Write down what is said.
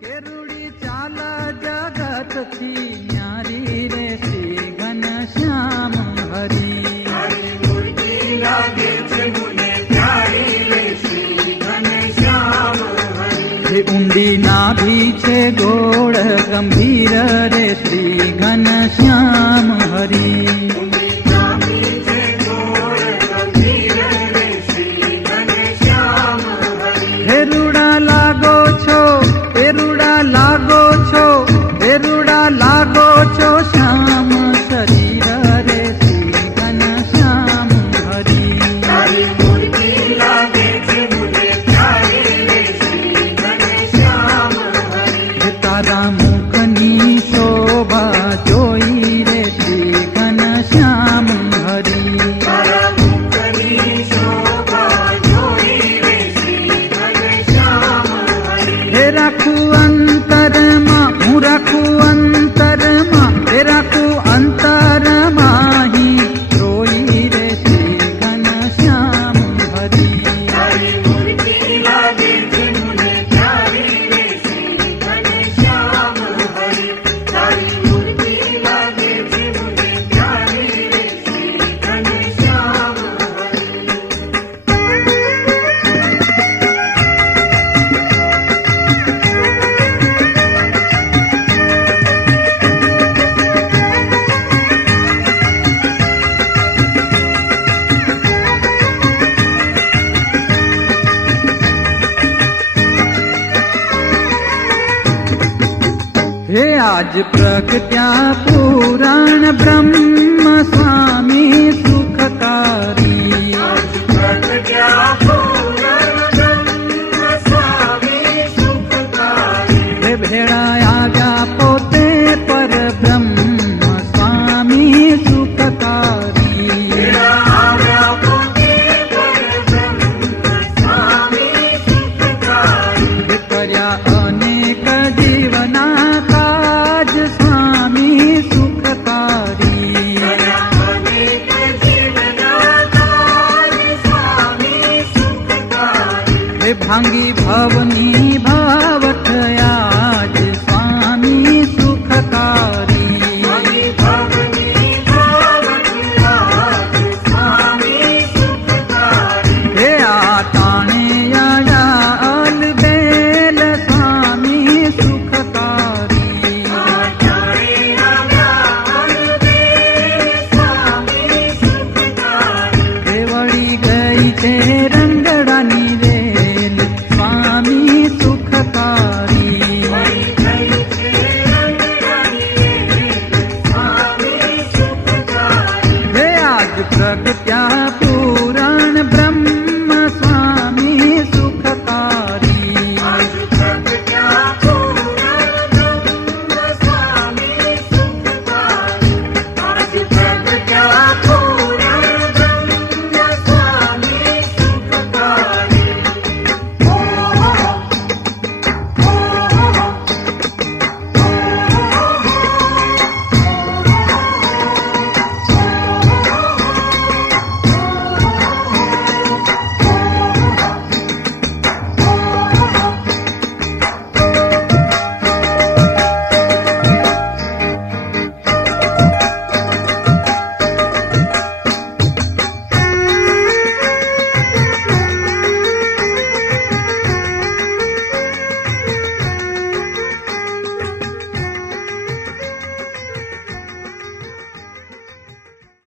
કેરુડી ચાલ જગત થી ન્યારી રે શ્રી ઘનશ્યામ હરી. તારી મૂર્તિ લાગે છે મને પ્યારી રે શ્રી ઘનશ્યામ હરી. જે ઊંડી નાભી છે ગોળ ગંભીર રે શ્રી ઘનશ્યામ હરી. ઊંડી નાભી છે ગોળ ગંભીર રે શ્રી ઘનશ્યામ હરી. હે રૂડા લાગો છો, હે રૂડા લાગો છો, હે રૂડા લાગો છો શ્યામ શરીર રે શ્રી ઘનશ્યામ હરી. તારી મૂર્તિ લાગે છે મને પ્યારી રે શ્રી ઘનશ્યામ હરી. તારા મુખની શોભા જોઈ રે શ્રી ઘનશ્યામ હરી. તારા મુખની શોભા જોઈ રે શ્રી ઘનશ્યામ હરી. હે રાખું અંતરમાં, હું રાખું અંતરમાં, હે રાખું અંતરમાં હી રોઈ રે શ્રી ઘનશ્યામ હરી. તારી મૂર્તિ લાગે છે મને પ્યારી રે શ્રી ઘનશ્યામ હરી. તારી મૂર્તિ લાગે છે મને પ્યારી રે શ્રી ઘનશ્યામ હરી. હે આજ પ્રગટ્યા પુરાણ બ્રહ્મ સ્વામી સુખકારી. આજ પ્રગટ્યા પૂરણ બ્રહ્મ સ્વામી સુખકારી. હે ભેળા આવ્યા પોતે પર બ્રહ્મ સ્વામી સુખકારી. આવ્યા પોતે પરબ્રહ્મ સ્વામી સુખકારી. હે કર્યા અનેક જીવના કાજ સ્વામી સુખકારી. કર્યા અનેક જીવના કાજ સ્વામી સુખકારી. હે ભાંગી ભવની